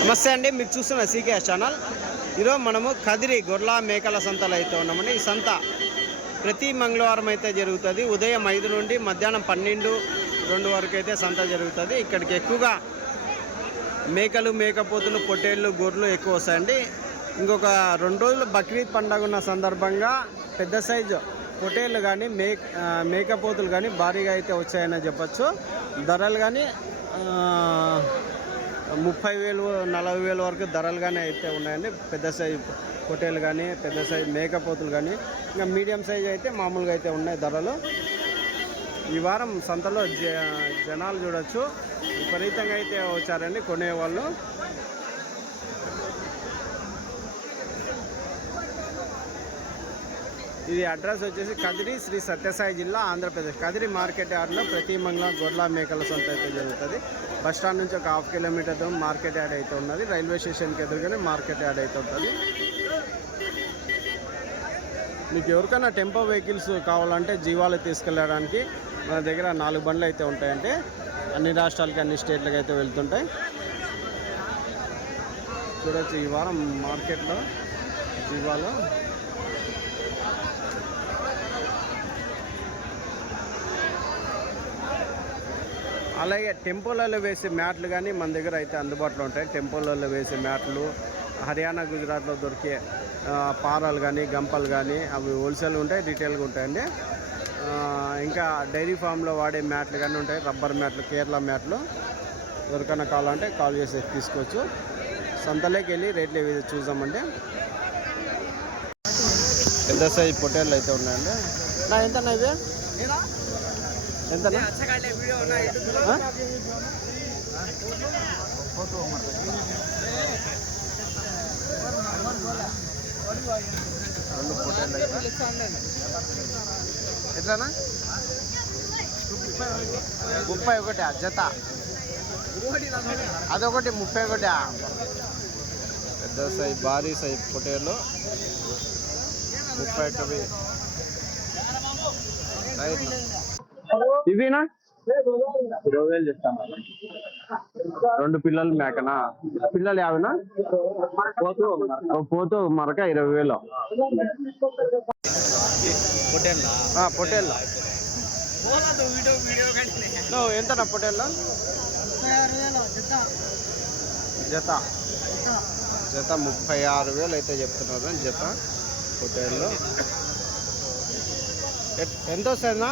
నమస్తే అండి, మీరు చూస్తున్న సీకే ఛానల్. ఈరోజు మనము కదిరి గొర్రెల మేకల సంతలో అయితే ఉన్నామండి. ఈ సంత ప్రతి మంగళవారం అయితే జరుగుతుంది. ఉదయం 5 నుండి మధ్యాహ్నం 12 వరకు అయితే సంత జరుగుతుంది. ఇక్కడికి ఎక్కువగా మేకలు, మేకపోతులు, పొట్టేళ్ళు, గొర్రెలు ఎక్కువ వస్తాయండి. ఇంకొక 2 రోజులు బక్రీద్ పండుగ ఉన్న సందర్భంగా పెద్ద సైజు పొట్టేళ్ళు కానీ మేకపోతులు కానీ భారీగా అయితే వచ్చాయని చెప్పచ్చు. ధరలు కానీ 30,000 40,000 వరకు ధరలుగానే అయితే ఉన్నాయండి. పెద్ద సైజు పొట్టేలు కానీ, పెద్ద సైజు మేకపోతులు కానీ, ఇంకా మీడియం సైజు అయితే మామూలుగా అయితే ఉన్నాయి ధరలు. ఈ వారం సంతలో జనాలు చూడొచ్చు, విపరీతంగా అయితే వచ్చారండి కొనేవాళ్ళు. ఇది అడ్రస్ వచ్చేసి కదిరి, శ్రీ సత్యసాయి జిల్లా, ఆంధ్రప్రదేశ్. కదిరి మార్కెట్ యార్డ్లో ప్రతి మంగళవారం గొర్రెల మేకల సంత అయితే జరుగుతుంది. బస్టాండ్ నుంచి ఒక 1/2 కిలోమీటర్ దూరం మార్కెట్ యార్డ్ అయితే ఉన్నది. రైల్వే స్టేషన్కి ఎదురుగానే మార్కెట్ యార్డ్ అయితే ఉంటుంది. మీకు ఎవరికైనా టెంపో వెహికల్స్ కావాలంటే జీవాలు తీసుకెళ్ళడానికి మన దగ్గర 4 బండ్లు అయితే ఉంటాయంటే అన్ని రాష్ట్రాలకి, అన్ని స్టేట్లకి అయితే వెళ్తుంటాయి. చూడొచ్చు ఈ వారం మార్కెట్లో జీవాలు. అలాగే టెంపోలలో వేసే మ్యాట్లు కానీ మన దగ్గర అయితే అందుబాటులో ఉంటాయి. టెంపోలలో వేసే మ్యాట్లు, హర్యానా, గుజరాత్లో దొరికే పారాలు కానీ, గంపలు కానీ అవి హోల్సేల్గా ఉంటాయి, రీటైల్గా ఉంటాయండి. ఇంకా డైరీ ఫామ్లో వాడే మ్యాట్లు కానీ ఉంటాయి, రబ్బర్ మ్యాట్లు, కేరళ మ్యాట్లు. ఎవరికైనా కావాలంటే కాల్ చేసి తీసుకోవచ్చు. సంతలోకి వెళ్ళి రేట్లు ఏవి చూద్దామండి. పెద్ద సైజు పొట్టేళ్ళు అయితే ఉన్నాయండి. ఎంత ఇవి? ఎంత? 2 పొట్టేళ్ళు ఎట్లానా? 31 జత, అదొకటి 31. పెద్ద సైజ్ భారీ సైజ్ పొట్టేళ్ళు 31. ఇవినా 20,000 చెప్తాను. 2 పిల్లలు మేకనా? పిల్లలు 50నా? పోతూ మరక 20,000. పొట్టేళ్ళ ఎంతనా పొట్టేళ్ళ? జత 36,000 అయితే చెప్తున్నారు జత పొట్టేళ్ళు. ఎంత వస్తుందా?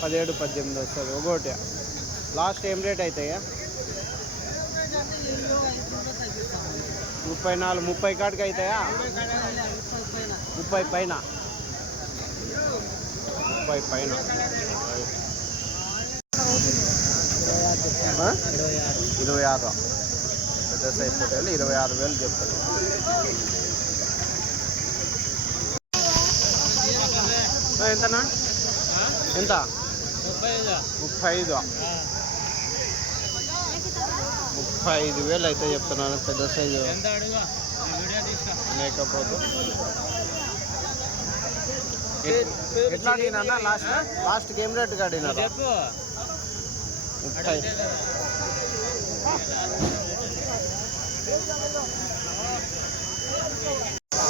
17-18 వస్తుంది ఒకటి. లాస్ట్ ఏం రేట్ అవుతాయా? 34, 30 కాడికి అవుతాయా? 30 పైన. 30 పైన. 26. పెద్ద సైజ్ పొట్టేళ్ళు 26,000 చెప్తారు. ఎంతనా? ఎంత? 35. 35,000 అయితే చెప్తున్నాను. పెద్ద సైజు మేకపోతు. ఎట్లా అడిగినా? లాస్ట్కి ఏం రేటుగా అడిగినా? 30.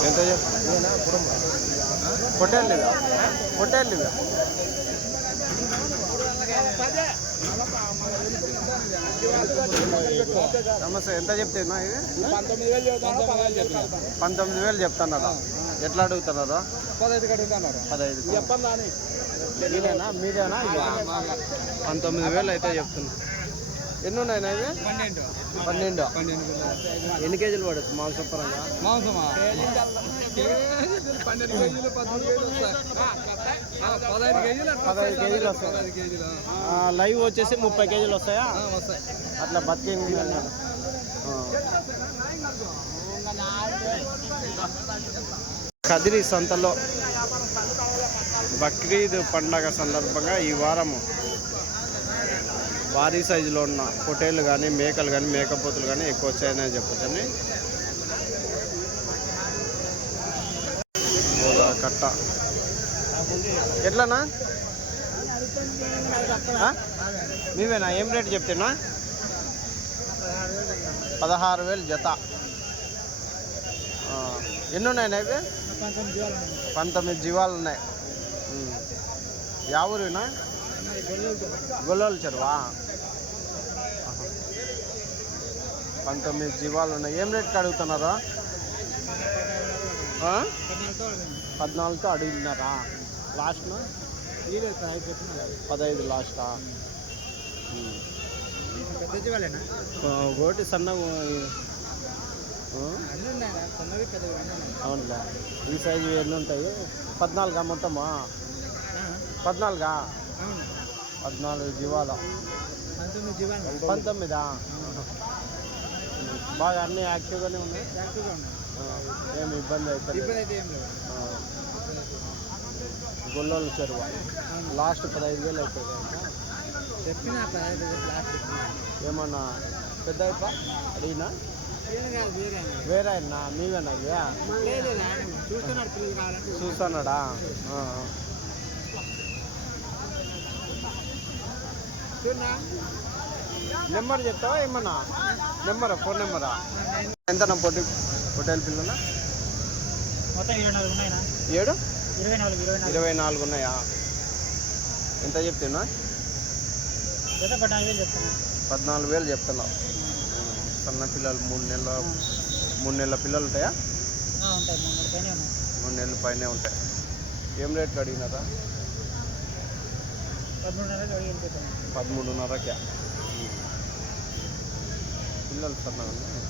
ఎంత చెప్తున్నా? పొట్టేళ్ళు నమస్తే. ఎంత చెప్తున్నా? ఇది 19,000 చెప్తున్నారా? ఎట్లా అడుగుతున్నారా? 15. మీదేనా? 19,000 అయితే చెప్తున్నా. ఎన్ని ఉన్నాయినా ఇవి? 12. ఎన్ని కేజీలు పడచ్చు మాంసం పరంగా? 15 కేజీలు వస్తాయి. లైవ్ వచ్చేసి 30 కేజీలు వస్తాయా? అట్లా బతికింగ్. కదిరి సంతలో బక్రీద్ పండగ సందర్భంగా ఈ వారము భారీ సైజులో ఉన్న పొట్టేళ్ళు కానీ, మేకలు కానీ, మేకపోతులు కానీ ఎక్కువ వచ్చాయని చెప్పొచ్చండి. కట్ట ఎట్లనా? మేమేనా? ఏం రేట్ చెప్తున్నా? 16,000 జత. ఎన్ని ఉన్నాయన్నా ఇవి? 19 జీవాలు ఉన్నాయి. యా ఊరినా? గొల్లల చెరువా? 19 జీవాలు ఉన్నాయి. ఏం రేట్కి అడుగుతున్నారా? 14తో అడుగుతున్నారా? లాస్ట్నా 15 లాస్టా? ఒకటి సన్నగా అవునులే. ఈ సైజు ఎన్ని ఉంటాయి? 14 మొత్తమా? 14 జీవాలు. 19 బాగా అన్నీ యాక్టివ్గానే ఉన్నాయి. ఏమి ఇబ్బంది అయితే గొల్లోళ్ళ చెరువు లాస్ట్ 15,000 అవుతుంది. ఏమన్నా పెద్ద అడిగినా? వేరే అయినా మీవేనా? చూస్తున్నాడా? నెంబర్ చెప్తావా? ఏమన్నా నెంబరా? ఫోన్ నెంబరా? ఎంతనా పొట్టేల పిల్లల? 24 ఉన్నాయా? ఎంత చెప్తున్నా? 14,000 చెప్తున్నావు. సన్న పిల్లలు 3 నెలల పిల్లలు ఉంటాయా? 3 నెలల పైనే ఉంటాయి. ఏం రేట్కి అడిగినారా? 13,500కే పిల్లలు సన్నగా ఉన్నాయి.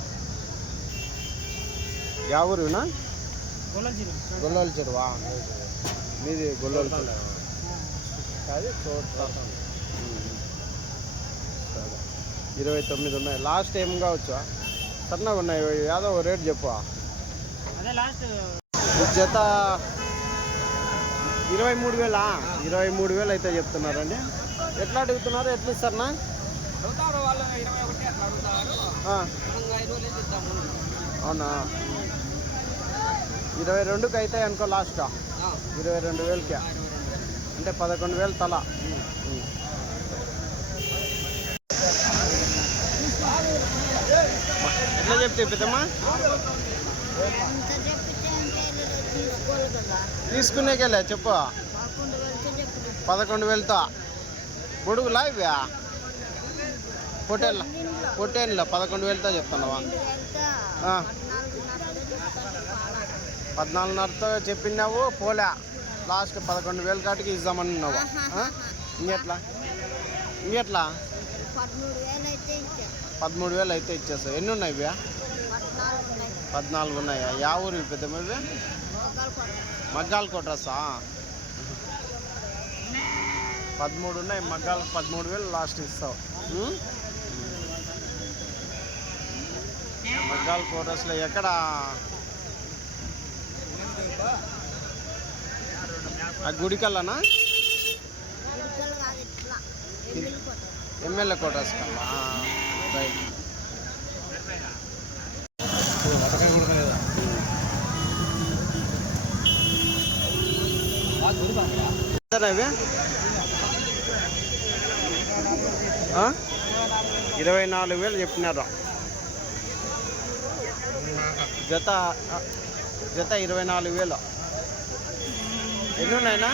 యా ఊరునా? గొల్లల చెరువా? మీది గొల్లల చెరువు కాదు? 29 ఉన్నాయి. లాస్ట్ ఏం కావచ్చు? సన్నగా ఉన్నాయి. యాదో రేట్ చెప్పు. జత 23,000. 23,000 అయితే చెప్తున్నారండి. ఎట్లా అడుగుతున్నారు? ఎట్లా ఇస్తారన్నా? 22 అవునా? 22కి అయితే అనుకో లాస్ట్. 22,000కి అంటే 11,000 తల. ఎట్లా చెప్తే పెద్దమ్మా? తీసుకునేకెళ్ళా చెప్పు. 11,000తో గొడుగులా ఇవి? పొట్టేళ్ళ 11,000తో చెప్తున్నావా? 14,500తో చెప్పినావు. పోలే లాస్ట్ 11,000 కాటికి ఇద్దామన్నావు. ఇంకెట్లా 13,000 అయితే ఇచ్చేస్తావు. ఎన్ని ఉన్నాయి ఇవి? 14 ఉన్నాయా? యా ఊరు పెద్దమ్మ ఇవి? మగ్గాల కోట్రసా? 13 ఉన్నాయి. మగ్గాలకు 13,000 లాస్ట్ ఇస్తావు. మగ్గాల కోట్రస్లో ఎక్కడ? ఆ గుడికల్లనా? ఎమ్మెల్యే కోటర్స్ కల్లా. రైట్. ఇవి 24,000 చెప్పినారు. జత 24,000. ఎన్ని ఉన్నాయినా?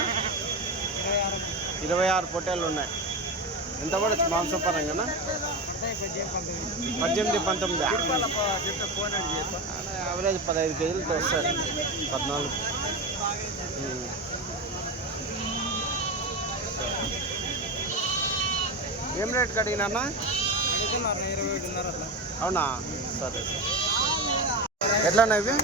26 పొట్టేళ్ళు ఉన్నాయి. ఎంత పడచ్చు మాంసపరంగా? 18-19 యావరేజ్ 15 కేజీలతో వస్తాయి. 14. ఏం రేట్ కడిగినా? అవునా? సరే. ఎట్లానా ఇవి?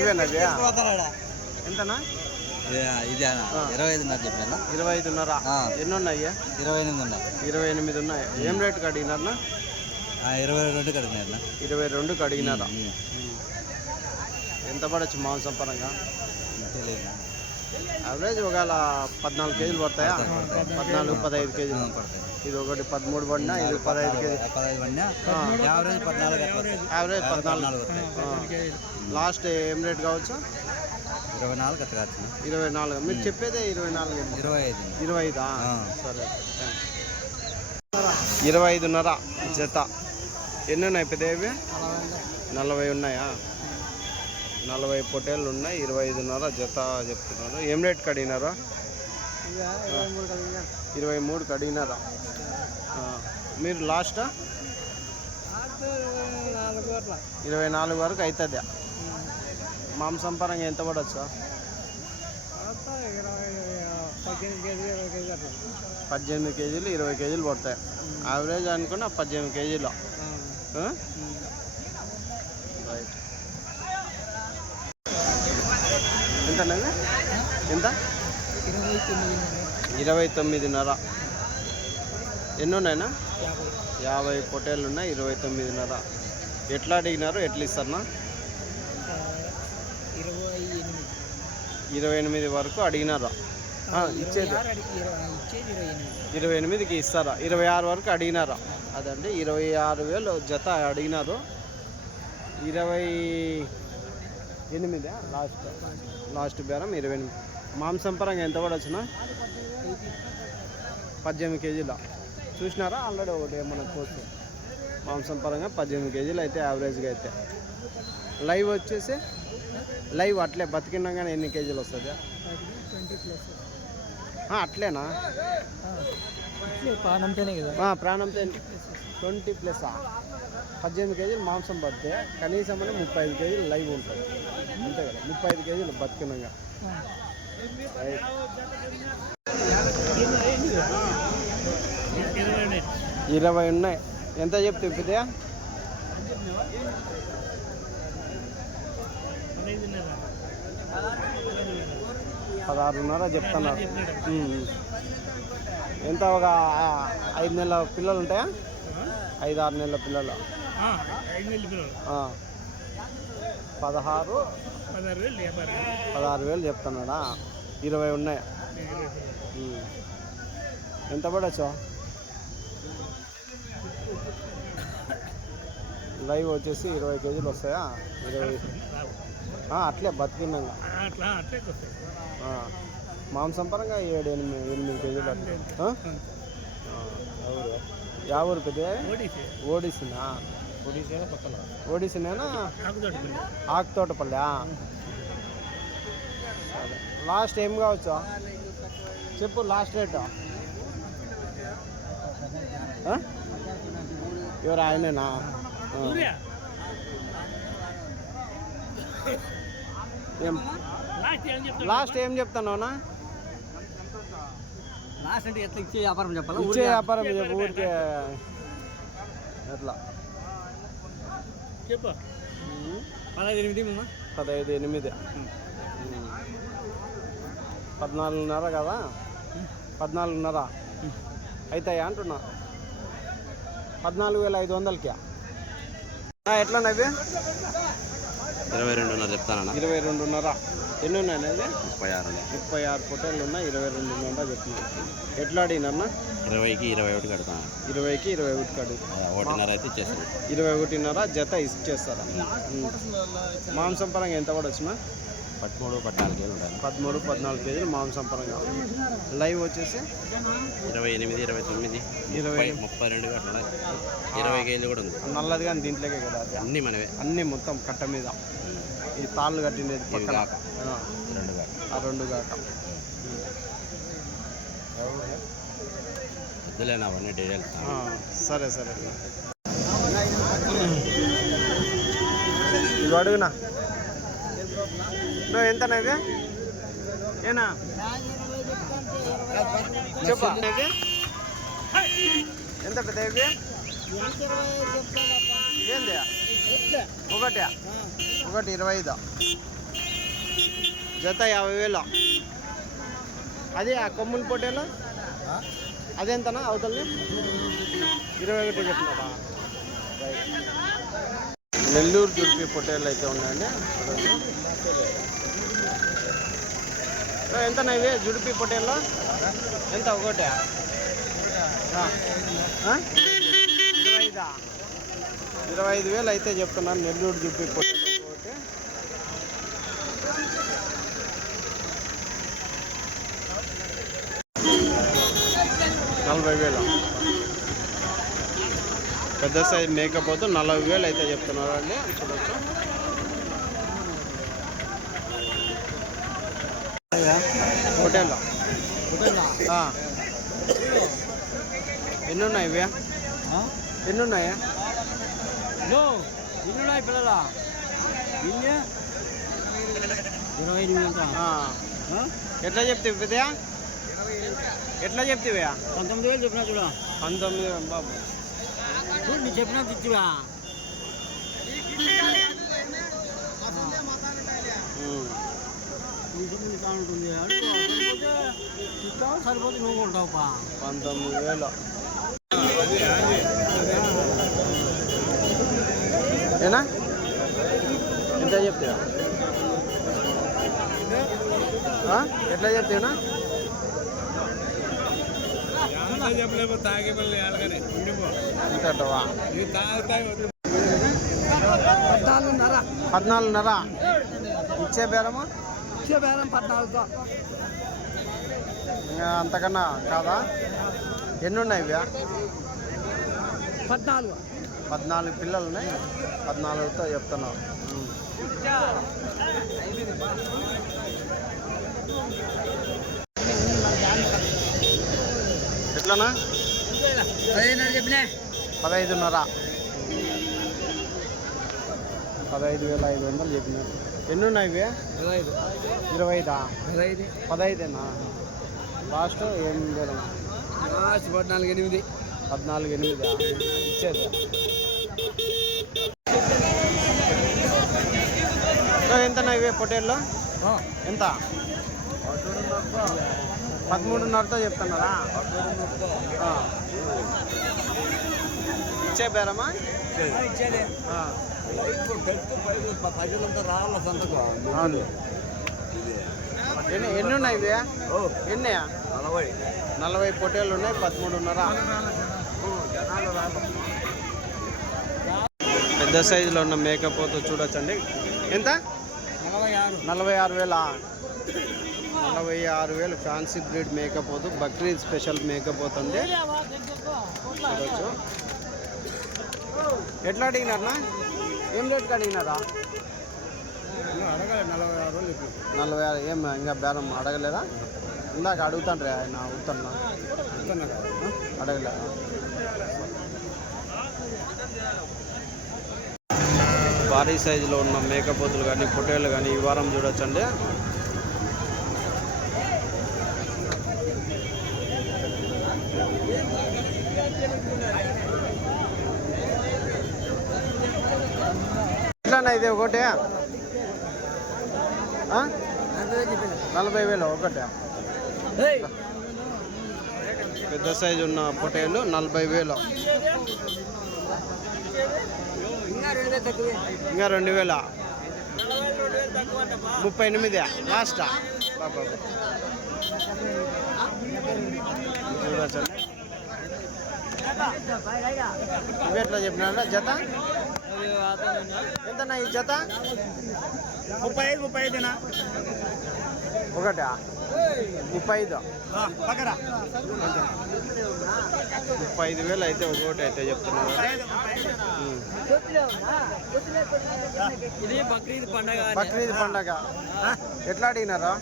ఇవేనా? ఎంతనా? ఇది 25,500 చెప్పాను. 25,500. ఎన్ని ఉన్నాయి? 28 ఉన్నాయి. ఏం రేటుకి అడిగినారన్నా? 22కి అడిగినారు. 22కి అడిగినారా? ఎంత పడచ్చు మాంసం పరంగా? యావరేజ్ ఒకవేళ 14 కేజీలు పడతాయా? 14-15 కేజీలు పడతాయి. ఇది ఒకటి 13 పడినా, ఇది 15 కేజీలు. యావరేజ్ 14. లాస్ట్ ఏం రేట్ కావచ్చు? 24 అట్లా కావచ్చు. 24 మీరు చెప్పేదే 24 ఏమో. 25. 25 ఆ. సరే 25.5 జత. ఎన్ని ఉన్నాయి పెద్దవి? 40 ఉన్నాయా? 40 పొట్టేళ్ళు ఉన్నాయి. 25.5 జత చెప్తున్నారు. ఏం రేట్ కడిగినారు? 23 కడిగినారా? మీరు లాస్టా 24 వరకు అవుతుంది. మాంసం పరంగా ఎంత పడవచ్చు? 18 కేజీలు 20 కేజీలు పడతాయి. యావరేజ్ అనుకున్న 18 కేజీలు. రైట్. ఎంతనండి? ఎంత? 29.5. ఎన్ని ఉన్నాయినా? 50 పొట్టేళ్ళు ఉన్నాయి. 29.5. ఎట్లా అడిగినారు? ఎట్లా ఇస్తారన్నా? 28 వరకు అడిగినారా? ఇచ్చేది 28కి ఇస్తారా? 26 వరకు అడిగినారా? అదండి 26,000 జత అడిగినారు. 28 లాస్ట్ బేరం 28. మాంసం పరంగా ఎంత పడవచ్చునా? 18 కేజీల. చూసినారా ఆల్రెడీ ఒకటి ఏమన్నా కోర్సు? మాంసం పరంగా 18 కేజీలు అయితే యావరేజ్గా అయితే. లైవ్ వచ్చేసి లైవ్ అట్లే బతికినాగానే ఎన్ని కేజీలు వస్తుంది? అట్లేనా? ప్రాణంతోనే కదా. ప్రాణంతో 20+. 18 కేజీలు మాంసం పడితే కనీసం 35 కేజీలు లైవ్ ఉంటుంది అంతే కదా. 35 కేజీలు బతికినాగా. 20 ఉన్నాయి. ఎంత చెప్తే ఇప్పుడే? 16.5 చెప్తున్నారు. ఎంత ఒక 5 నెలల పిల్లలు ఉంటాయా? 5-6 నెలల పిల్లలు. 16,000 చెప్తున్నాడా? 20 ఉన్నాయి. ఎంత పడచ్చు? లైవ్ వచ్చేసి 20 కేజీలు వస్తాయా? 20 అట్లే బతికిందంగా. మాంసం పరంగా 7-8 కేజీలు అట్లా. యా ఊరు పెద్ద? ఓడిసినా? ఓడిసినేనా? ఆకుతోటపల్లి. సరే లాస్ట్ ఏం కావచ్చు చెప్పు? లాస్ట్ రేట్ ఎవరు ఆయనేనా? ఏం లాస్ట్ ఏం చెప్తానవునా? లాస్ట్ అంటే ఎట్లా ఇచ్చే వ్యాపారం చెప్పాలి? ఇచ్చే వ్యాపారం చెప్పు ఊరికే ఎట్లా చెప్పు. 15.8. 14.5 కదా? 14.5 అవుతాయా అంటున్నా? 14,500కి ఎట్లా నవ్వి? 22.5 చెప్తానన్నా. 22.5. ఎన్ని ఉన్నాయి? 36 పొట్టేళ్ళు ఉన్నాయి. 22.5 చెప్తున్నాను. ఎట్లా అడిగినన్నా? 20కి 21 కడతాను. 20కి 21 కడుగు. 1.5 అయితే ఇచ్చేస్తాను. 21.5 జత ఇచ్చేస్తారా? మాంసం పరంగా ఎంత పడవచ్చునా? 13-14 కేజీలు ఉంటాయి. 13-14 కేజీలు మాంసం పరంగా. లైవ్ వచ్చేసి 28-29 32 అట్లా 20 కేజీలు కూడా ఉంది. నల్లది కానీ దీంట్లోకే కదా? అది అన్నీ మనవే. అన్నీ మొత్తం కట్ట మీద ఈ తాళ్ళు కట్టినది పక్కన 2 కాక. వద్దులేనా అవన్నీ డీటెయిల్స్. సరే ఇవి అడుగునా? ఎంత ఇవి? ఏనా చెప్పా? ఎంత పెద్ద ఇవి? ఏంది? ఒకటి 25. జత 50,000. అది ఆ కొమ్ముల పొట్టేలో అదెంతనా అవతల్ని? 21 చెప్తున్నాడా? నెల్లూరు జుడిపి పొట్టేళ్ళు అయితే ఉన్నాయండి. ఎంతనా ఇవి జుడిపి పొట్టేళ్ళు? ఎంత ఒకటి? 25,000 అయితే చెప్తున్నాను. నెల్లూరు జుడిపి పొట్టేళ్ళు ఒకటి. 40,000. పెద్ద సైజ్ మేకపోతే 40,000 అయితే చెప్తున్నారు అండి. చూడొచ్చు. హోటల్లో ఎన్ని ఉన్నాయి ఇవి? ఎన్ని ఉన్నాయా? ఇన్నున్నాయి పిల్లలా. ఇన్ని 28 ఎట్లా చెప్తావు పెద్దయా? ఎట్లా చెప్తావా? 19,000 చెప్పినా చూడ. 19 బాబు చూడు నీ చెప్పినా తెచ్చివా. ఉంటుంది సరిపోతే నువ్వు కొంటావు. 19,000 ఏనా? ఎంత చెప్తావా? ఎట్లా చెప్తావునా? చెప్పలేము తాగే పల్లె అలాగనే ఇంతవా 14,500 ఇచ్చే బేరమా? ఇచ్చే బేరం 14తో. ఇంకా అంతకన్నా కాదా? ఎన్ని ఉన్నాయి ఇవి? 14 పిల్లలు ఉన్నాయి. 14తో చెప్తున్నావు. ఎట్లనా? 15,500 చెప్పినా. 15,500. 15,500 చెప్పినారు. ఎన్ని ఉన్నాయి ఇవి? 25. 15ఏనా లాస్ట్? ఏం బేరం? లాస్ట్ 14,800. 14,800 ఇచ్చేది. ఎంతనా ఇవి పొట్టేళ్ళు? ఎంత? 13,500తో చెప్తున్నారా? ఇచ్చే బేరమా? అవును. ఎన్ని ఉన్నాయి ఇవి? ఎన్ని? 40 పొట్టేళ్ళు ఉన్నాయి. 13,500. పెద్ద సైజులో ఉన్న మేకపోతు చూడొచ్చండి. ఎంత? 46,000. 46,000 ఫ్యాన్సీ బ్రీడ్ మేకపోతు. బక్రీద్ స్పెషల్ మేకపోతు అండి. చూడొచ్చు. ఎట్లా అడిగినారనా? ఏం రేట్కి అడిగినారా? 46. ఏం ఇంకా బేరం అడగలేదా? ఇందాక అడుగుతాను రే ఆయన. అడగలేదా? భారీ సైజులో ఉన్న మేకపోతులు కానీ పొట్టేళ్ళు కానీ ఈ వారం చూడొచ్చండి. ఎట్లా ఇది ఒకటి? 40,000 ఒకటి. పెద్ద సైజు ఉన్న పొట్టేళ్ళు 40,000. ఇంకా 2,000. 38 లాస్టా? చూడొచ్చండి. ఇవి ఎట్లా చెప్పినారా జత? ఎంతనా ఈ జత? 35 ఒకటా? 35. 35,000 అయితే ఒకటి అయితే చెప్తున్నారు. ఇది బక్రీద్ పండగ. బక్రీద్ పండగ ఎట్లా అడిగినారా?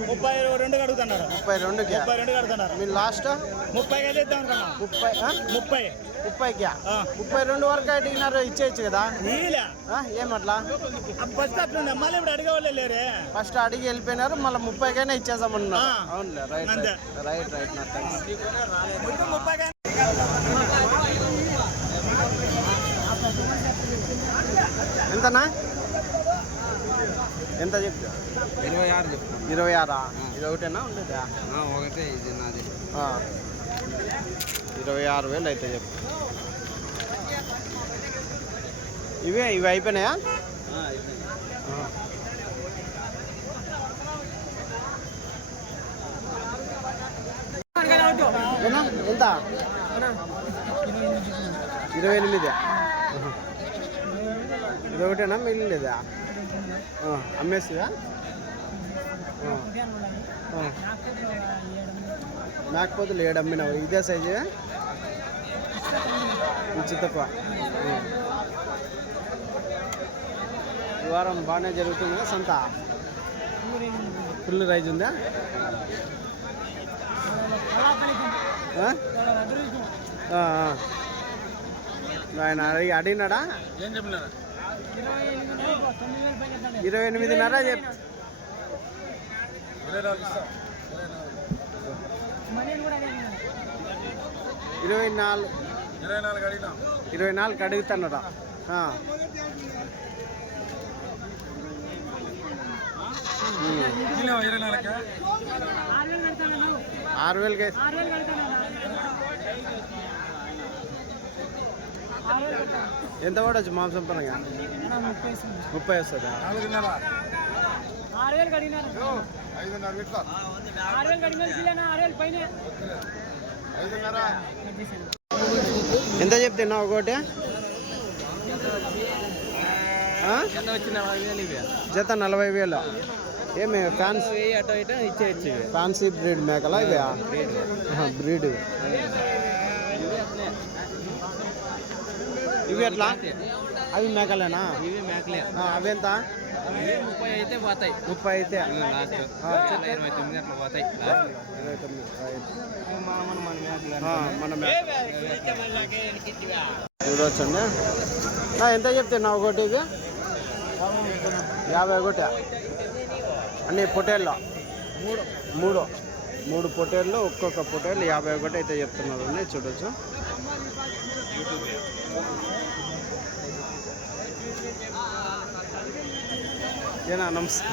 32 అడుగుతున్నారు. 32కి అడుగుతున్నారు. మీరు లాస్ట్ 30కి అయితే ఇద్దాం అనుకున్నా. 30కి 32 వరకు అడిగినారు. ఇచ్చేయచ్చు కదా? ఏమట్లా? ఫస్ట్ అట్లా మళ్ళీ ఇప్పుడు అడిగేవాళ్ళే లేరే. ఫస్ట్ అడిగి వెళ్ళిపోయినారు. మళ్ళీ 30కైనా ఇచ్చేసామన్నారు. అవునులే. రైట్. నా థ్యాంక్స్. ఎంతనా? ఎంత చెప్తా? 26 26. ఇది ఒకటేనా ఉండేదా? ఒకటే ఇది నాది. 26,000 అయితే చెప్తా. ఇవి అయిపోయినాయా? ఎంత? 28. ఇది ఒకటేనా మిగిలిందా? అమ్మేస్తుందా? మేకపోతులు 7 అమ్మినావు. ఇదే సైజు కొంచెం తక్కువ. ఈ వారం బాగానే జరుగుతుంది కదా సంత. ఫుల్ రైజ్ ఉందా? ఆయన అడిగినాడా? 28,500 చెప్ 24 అడుగుతున్నాడా? 6,000 ఎంత పడవచ్చు మాంసం పరంగా? 30 వస్తుందా? 6,000 ఎంత చెప్తున్నావు ఒకటి? జత 40,000. ఏమి ఫ్యాన్సీ ఫ్యాన్సీ బ్రీడ్ మేకలా ఇవే? బ్రీడ్ ఇవి ఎట్లా? అవి మేకలేనా? ఇవి మేకలే. అవి ఎంత? 30 అయితే పోతాయి. 30 అయితే లాస్ట్ 29 అట్లా పోతాయి. 29 మన చూడవచ్చండి. ఎంత చెప్తున్నా ఒకటి? ఇవి 51. అన్ని పొటేళ్ళు 3 పొటేళ్ళు. ఒక్కొక్క పొటేళ్ళు 51 అయితే చెప్తున్నారు. చూడొచ్చు. ఏనా నమస్తే.